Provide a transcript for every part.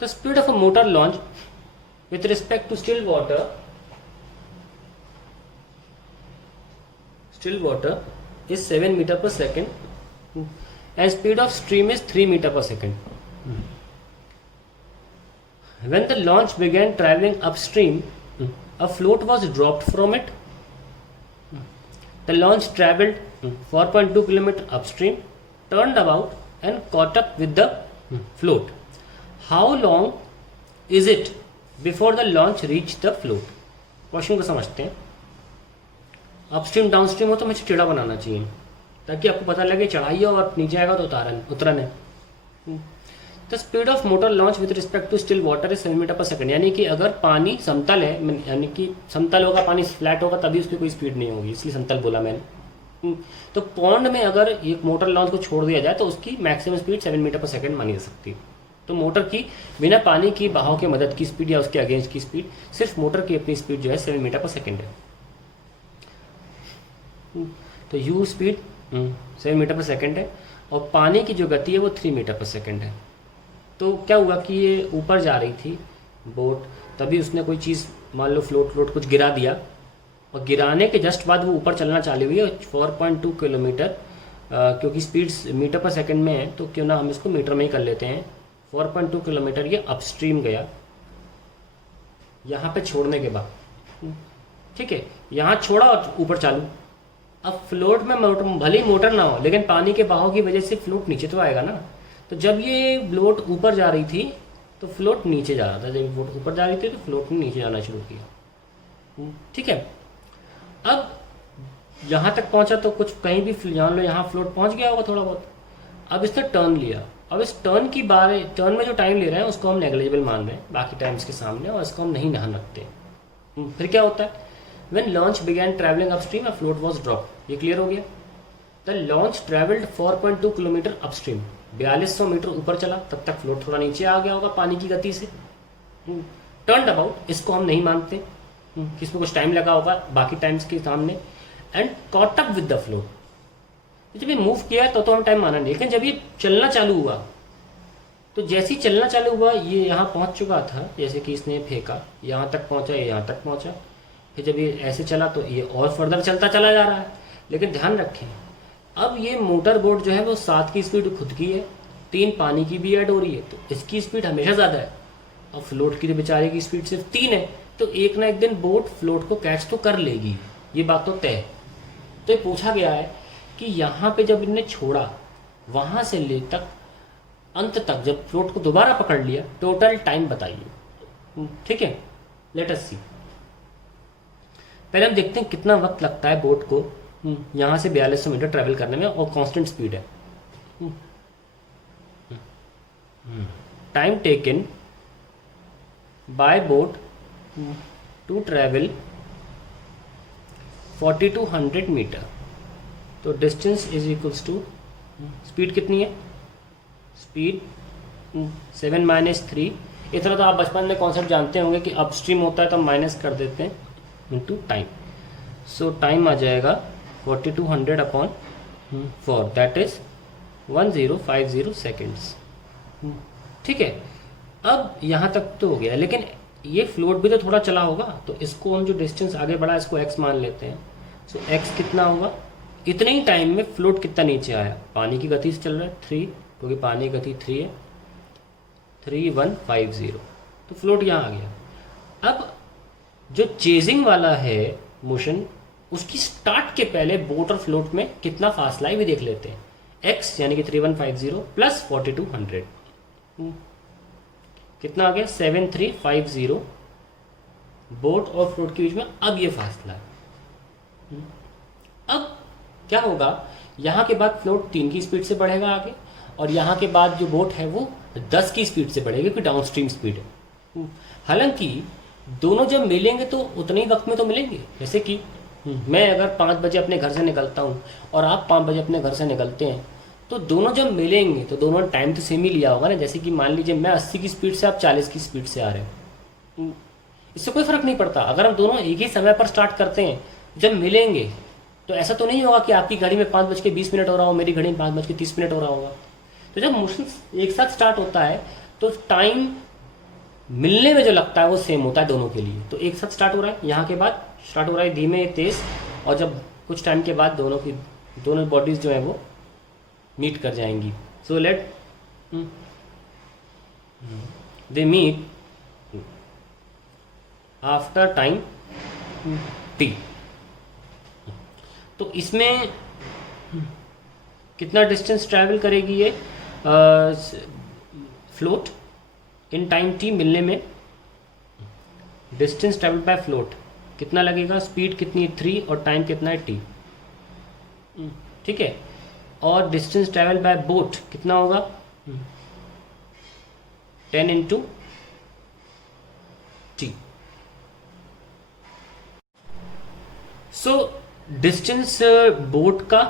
The speed of a motor launch with respect to still water is 7 meter per second, and speed of stream is 3 meter per second. When the launch began traveling upstream, a float was dropped from it. The launch traveled 4.2 km upstream, turned about and caught up with the float. How long is it before the launch reached the float? Question को समझते हैं. Upstream downstream हो तो मुझे टेढ़ा बनाना चाहिए ताकि आपको पता लगे चढ़ाई है और नीचे आएगा तो उतरन है. The speed of motor launch with respect to still water is 7 meter per second. यानी कि अगर पानी समतल है, यानी कि समतल होगा, पानी फ्लैट होगा, तभी उसकी कोई स्पीड नहीं होगी, इसलिए समतल बोला मैंने. तो पॉन्ड में अगर एक मोटर लॉन्च को छोड़ दिया जाए तो उसकी maximum speed 7 meter per second मानी जा सकती है. तो मोटर की बिना पानी की बहाव के मदद की स्पीड या उसके अगेंस्ट की स्पीड, सिर्फ मोटर की अपनी स्पीड जो है 7 मीटर पर सेकंड है. तो you speed 7 meter per second है और पानी की जो गति है वो 3 मीटर पर सेकंड है. तो क्या हुआ कि ये ऊपर जा रही थी बोट, तभी उसने कोई चीज़, मान लो फ्लोट कुछ गिरा दिया, और गिराने के जस्ट बाद वो ऊपर चलना चालू हुई है 4.2 किलोमीटर. क्योंकि स्पीड मीटर पर सेकंड में है तो क्यों ना हम इसको मीटर में ही कर लेते हैं. 4.2 किलोमीटर ये अपस्ट्रीम गया यहाँ पे छोड़ने के बाद. ठीक है, यहाँ छोड़ा और ऊपर चालू. अब फ्लोट में भले ही मोटर ना हो, लेकिन पानी के बहाव की वजह से फ्लोट नीचे तो आएगा ना. तो जब ये फ्लोट ऊपर जा रही थी तो फ्लोट नीचे जा रहा था, जब फ्लोट ऊपर जा रही थी तो फ्लोट ने नीचे जाना शुरू किया. ठीक है, अब यहाँ तक पहुँचा तो कुछ कहीं भी जान लो यहाँ फ्लोट पहुँच गया होगा थोड़ा बहुत. अब इसने टर्न लिया. अब इस टर्न में जो टाइम ले रहे हैं उसको हम नेग्लिजिबल मान रहे हैं बाकी टाइम्स के सामने, और इसको हम नहीं ध्यान रखते. फिर क्या होता है, When launch began traveling upstream, a float was dropped. ये क्लियर हो गया. The launch traveled 4.2 kilometer upstream. 4200 meter ऊपर चला, तब तक फ्लोट थोड़ा नीचे आ गया होगा पानी की गति से. टर्न्ड अबाउट, इसको हम नहीं मानते, इसमें कुछ टाइम लगा होगा बाकी टाइम्स के सामने. And caught up with the float. जब ये मूव किया तो हम टाइम माना नहीं, लेकिन जब ये चलना चालू हुआ तो जैसे ही चलना चालू हुआ ये यहाँ पहुँच चुका था, जैसे कि इसने फेंका, यहाँ तक पहुँचा, ये यहाँ तक पहुँचा. फिर जब ये ऐसे चला तो ये और फर्दर चलता चला जा रहा है. लेकिन ध्यान रखें, अब ये मोटर बोट जो है वो 7 की स्पीड खुद की है, 3 पानी की भी ऐड हो रही है, तो इसकी स्पीड हमेशा ज़्यादा है. अब फ्लोट की तो बेचारे की स्पीड सिर्फ 3 है, तो एक ना एक दिन बोट फ्लोट को कैच तो कर लेगी, ये बात तो तय है. तो ये पूछा गया है कि यहाँ पे जब इनने छोड़ा वहाँ से ले तक अंत तक जब फ्लोट को दोबारा पकड़ लिया, टोटल टाइम बताइए. ठीक है, लेट अस सी. पहले हम देखते हैं कितना वक्त लगता है बोट को यहाँ से 4200 मीटर ट्रैवल करने में, और कांस्टेंट स्पीड है. Time taken by boat to travel 4200 metre. तो distance is equals to speed कितनी है, स्पीड 7 - 3. इस तरह तो आप बचपन में कॉन्सेप्ट जानते होंगे कि अपस्ट्रीम होता है तो हम माइनस कर देते हैं इंटू टाइम. सो टाइम आ जाएगा 4200 अपॉन 4, दैट इज 1050 सेकेंड्स. ठीक है, अब यहाँ तक तो हो गया, लेकिन ये फ्लोट भी तो थोड़ा चला होगा, तो इसको हम जो डिस्टेंस आगे बढ़ा इसको x मान लेते हैं. सो x कितना होगा, इतने ही टाइम में फ्लोट कितना नीचे आया, पानी की गति से चल रहा है 3, क्योंकि पानी की गति 3 है, 3150. तो फ्लोट यहाँ आ गया. अब जो चेजिंग वाला है मोशन, उसकी स्टार्ट के पहले बोट और फ्लोट में कितना फासला है भी देख लेते हैं. x यानी कि 3150 प्लस 4200 कितना आ गया, 7350 बोट और फ्लोट के बीच में. अब ये फासला है. अब क्या होगा, यहाँ के बाद फ्लोट 3 की स्पीड से बढ़ेगा आगे, और यहाँ के बाद जो बोट है वो 10 की स्पीड से बढ़ेगी, क्योंकि डाउनस्ट्रीम स्पीड है. हालांकि दोनों जब मिलेंगे तो उतने ही वक्त में तो मिलेंगे. जैसे कि मैं अगर 5 बजे अपने घर से निकलता हूँ और आप 5 बजे अपने घर से निकलते हैं, तो दोनों जब मिलेंगे तो दोनों टाइम तो सेम ही लिया होगा ना. जैसे कि मान लीजिए मैं 80 की स्पीड से, आप 40 की स्पीड से आ रहे हैं, इससे कोई फर्क नहीं पड़ता. अगर हम दोनों एक ही समय पर स्टार्ट करते हैं, जब मिलेंगे तो ऐसा तो नहीं होगा कि आपकी घड़ी में 5:20 हो रहा हो, मेरी घड़ी में 5:30 हो रहा होगा. तो जब मोशन एक साथ स्टार्ट होता है तो टाइम मिलने में जो लगता है वो सेम होता है दोनों के लिए। तो एक साथ स्टार्ट हो रहा है, यहाँ के बाद स्टार्ट हो रहा है धीमे तेज, और जब कुछ टाइम के बाद दोनों बॉडीज जो है वो मीट कर जाएंगी। So let they meet after time t. तो इसमें कितना डिस्टेंस ट्रैवल करेगी ये फ्लोट इन टाइम टी मिलने में? डिस्टेंस ट्रैवल बाय फ्लोट कितना लगेगा? स्पीड कितनी है 3 और टाइम कितना है t, ठीक है। और डिस्टेंस ट्रैवल बाय बोट कितना होगा? 10 into T. So distance boat का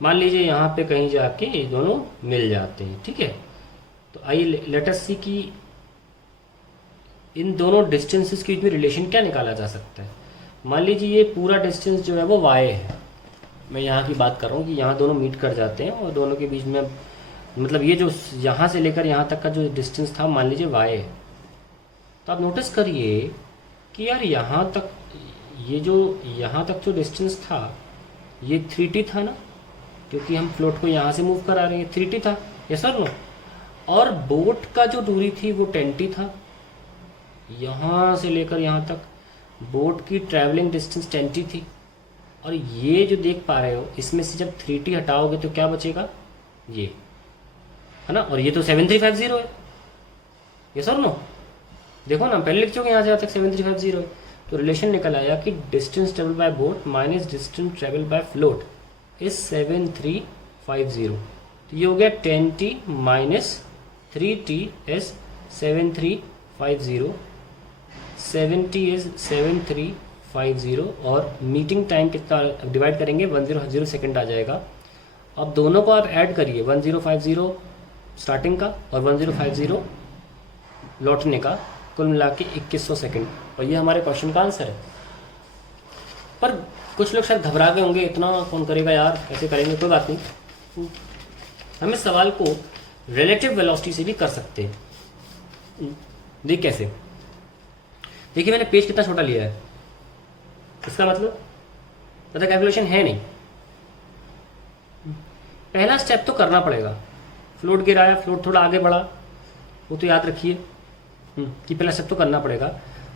मान लीजिए यहाँ पे कहीं जाके ये दोनों मिल जाते हैं, ठीक है। तो आइए लेट अस सी कि इन दोनों डिस्टेंसेस के बीच में रिलेशन क्या निकाला जा सकता है। मान लीजिए ये पूरा डिस्टेंस जो है वो y है, मैं यहाँ की बात कर रहा हूँ कि यहाँ दोनों मीट कर जाते हैं और दोनों के बीच में मतलब ये जो यहाँ से लेकर यहाँ तक का जो डिस्टेंस था मान लीजिए y है। तो आप नोटिस करिए कि यार यहाँ तक ये जो यहाँ तक जो डिस्टेंस था ये 3t था ना, क्योंकि हम फ्लोट को यहाँ से मूव करा रहे हैं, 3t था, यस और नो। और बोट का जो दूरी थी वो 10t था, यहाँ से लेकर यहाँ तक बोट की ट्रैवलिंग डिस्टेंस 10t थी। और ये जो देख पा रहे हो इसमें से जब 3t हटाओगे तो क्या बचेगा? ये है ना, और ये तो 7350 है, यस और नो। देखो ना पहले लिख चुके यहाँ से यहाँ तक 7350 है। तो रिलेशन निकल आया कि distance travel by boat minus distance travel by float is 7350। तो ये हो गया 10t minus 3t is 7350, 70 is 7350 और मीटिंग टाइम कितना डिवाइड करेंगे 1050 सेकेंड आ जाएगा। अब दोनों को आप ऐड करिए 1050 स्टार्टिंग का और 1050 लौटने का, कुल मिला के 2100 सेकेंड। और ये हमारे क्वेश्चन का आंसर है। पर कुछ लोग शायद घबरा गए होंगे, इतना कौन करेगा यार, कैसे करेंगे? कोई बात नहीं, हम इस सवाल को रिलेटिव वेलोसिटी से भी कर सकते हैं। देख कैसे, देखिए मैंने पेज कितना छोटा लिया है, इसका मतलब कैलकुलेशन है नहीं। पहला स्टेप तो करना पड़ेगा, फ्लोट गिराया, फ्लोट थोड़ा आगे बढ़ा, वो तो याद रखिए कि पहला स्टेप तो करना पड़ेगा।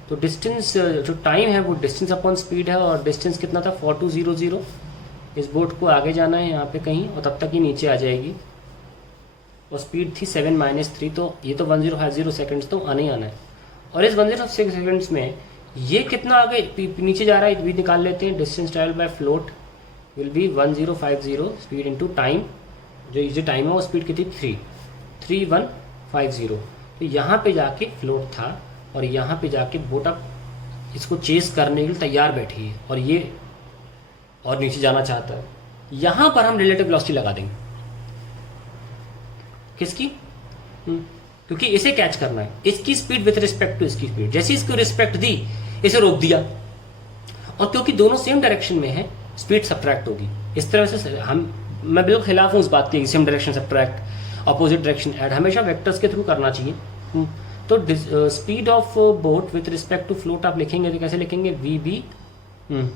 तो डिस्टेंस जो टाइम है वो डिस्टेंस अपॉन स्पीड है, और डिस्टेंस कितना था 4200। इस बोट को आगे जाना है यहाँ पे कहीं और तब तक ही नीचे आ जाएगी, और स्पीड थी 7 - 3, तो ये तो 1050 सेकेंड्स तो आने ही आना है। और इस 1050 सेकेंड्स में ये कितना आगे नीचे जा रहा है भी निकाल लेते हैं। Distance travel by float will be 1050 speed into time, जो टाइम है वो स्पीड कितनी 3150। तो यहाँ पे जाके फ्लोट था और यहाँ पे जाके बोट अब इसको चेस करने के लिए तैयार बैठी है, और ये और नीचे जाना चाहता है। यहाँ पर हम रिलेटिव वेलोसिटी लगा देंगे, किसकी? क्योंकि इसे कैच करना है, इसकी स्पीड विथ रिस्पेक्ट टू इसकी स्पीड। जैसे इसको रिस्पेक्ट दी इसे रोक दिया, और क्योंकि दोनों सेम डायरेक्शन में है स्पीड सब्ट्रैक्ट होगी। इस तरह से मैं बिल्कुल खिलाफ हूँ उस बात की same direction subtract opposite direction add, हमेशा वेक्टर्स के थ्रू करना चाहिए। तो speed of boat with respect to float आप लिखेंगे तो कैसे लिखेंगे? VB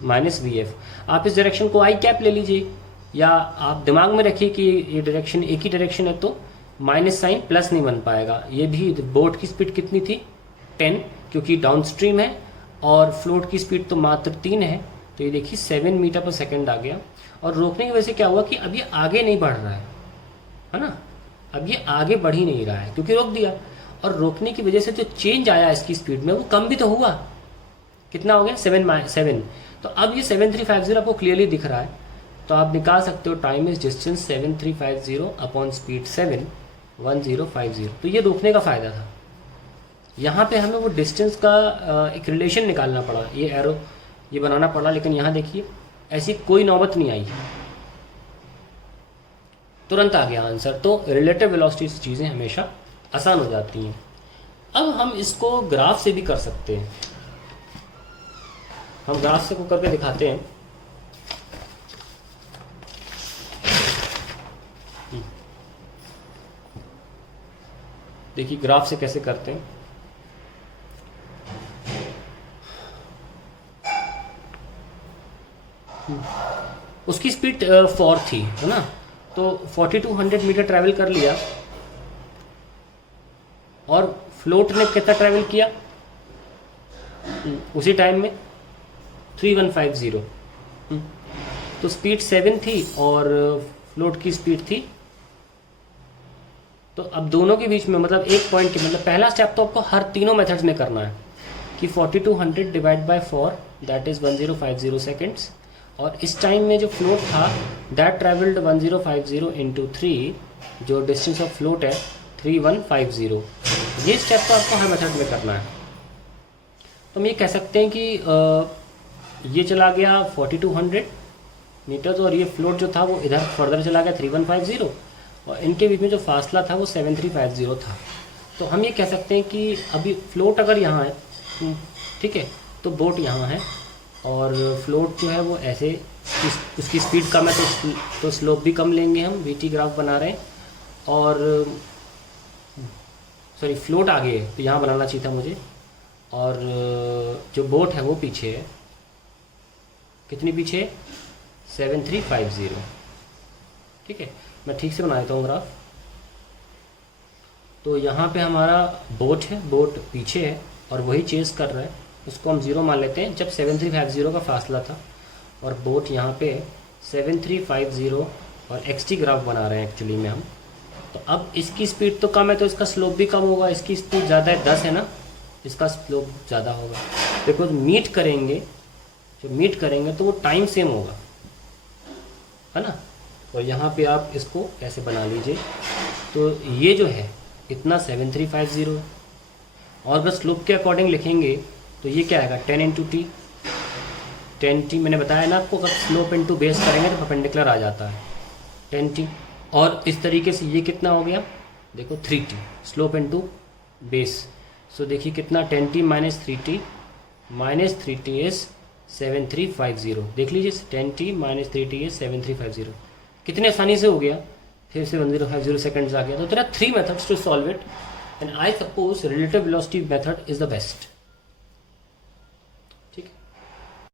minus VF। आप इस डायरेक्शन को आई कैप ले लीजिए, या आप दिमाग में रखिए कि ये डायरेक्शन एक ही डायरेक्शन है, तो माइनस साइन प्लस नहीं बन पाएगा। ये भी बोट की स्पीड कितनी थी 10, क्योंकि डाउन स्ट्रीम है, और फ्लोट की स्पीड तो मात्र 3 है, तो ये देखिए 7 मीटर पर सेकेंड आ गया। और रोकने की वजह से क्या हुआ कि अब ये आगे नहीं बढ़ रहा है ना, अब ये आगे बढ़ ही नहीं रहा है क्योंकि रोक दिया। और रोकने की वजह से जो चेंज आया इसकी स्पीड में वो कम भी तो हुआ, कितना हो गया 7। तो अब ये 7350 आपको क्लियरली दिख रहा है, तो आप निकाल सकते हो time is distance 7350 upon speed 7 1050। तो ये रोकने का फ़ायदा था। यहाँ पे हमें वो डिस्टेंस का एक रिलेशन निकालना पड़ा, ये एरो ये बनाना पड़ा, लेकिन यहाँ देखिए ऐसी कोई नौबत नहीं आई, तुरंत आ गया आंसर। तो रिलेटिव वेलोसिटी से चीज़ें हमेशा आसान हो जाती हैं। अब हम इसको ग्राफ से भी कर सकते हैं, हम ग्राफ से को करके दिखाते हैं। देखिए ग्राफ से कैसे करते हैं। उसकी स्पीड 4 थी, है ना, तो 4200 मीटर ट्रैवल कर लिया, और फ्लोट ने कितना ट्रैवल किया उसी टाइम में 3150। तो स्पीड 7 थी और फ्लोट की स्पीड थी। तो अब दोनों के बीच में मतलब एक पॉइंट के मतलब पहला स्टेप तो आपको हर तीनों मेथड्स में करना है कि 4200 divide by 4 that is 1050 seconds, और इस टाइम में जो फ्लोट था दैट ट्रेवल्ड 1050 इंटू 3, जो डिस्टेंस ऑफ फ्लोट है 3150। ये स्टेप तो आपको हर मेथड में करना है। तो हम ये कह सकते हैं कि ये चला गया 4200 मीटर्स और ये फ्लोट जो था वो इधर फर्दर चला गया 3150, और इनके बीच में जो फासला था वो 7350 था। तो हम ये कह सकते हैं कि अभी फ्लोट अगर यहाँ है, ठीक है, तो बोट यहाँ है और फ्लोट जो है वो ऐसे उसकी स्पीड कम है तो स्लोप भी कम लेंगे हम, वीटी ग्राफ बना रहे हैं। और सॉरी फ्लोट आगे है तो यहाँ बनाना चाहिए था मुझे, और जो बोट है वो पीछे है, कितनी पीछे, 7350। ठीक है, मैं ठीक से बना देता हूँ ग्राफ। तो यहाँ पे हमारा बोट है, बोट पीछे है और वही चेस कर रहा है, उसको हम 0 मान लेते हैं जब 7350 का फासला था, और बोट यहाँ पे 7350 और एक्सटी ग्राफ बना रहे हैं एक्चुअली में हम। तो अब इसकी स्पीड तो कम है तो इसका स्लोप भी कम होगा, इसकी स्पीड ज़्यादा है 10 है ना, इसका स्लोप ज़्यादा होगा, बिकॉज मीट करेंगे, जब मीट करेंगे तो वो टाइम सेम होगा, है ना। और यहाँ पे आप इसको ऐसे बना लीजिए, तो ये जो है इतना 7350 है, और अगर स्लोप के अकॉर्डिंग लिखेंगे तो ये क्या आएगा 10 इंटू टी, 10 टी मैंने बताया ना आपको, अगर स्लोप इंटू बेस करेंगे तो परपेंडिकुलर आ जाता है 10 टी। और इस तरीके से ये कितना हो गया, देखो 3 टी, स्लोप इंटू बेस। सो देखिए कितना 10 टी माइनस 3 टी इज़ 7350। देख लीजिए 10 टी माइनस 3 टी इज़ 7350, कितने आसानी से हो गया, फिर से 1050 सेकेंड्स आ गया। तो there are 3 methods to solve it and I suppose relative velocity method is the best.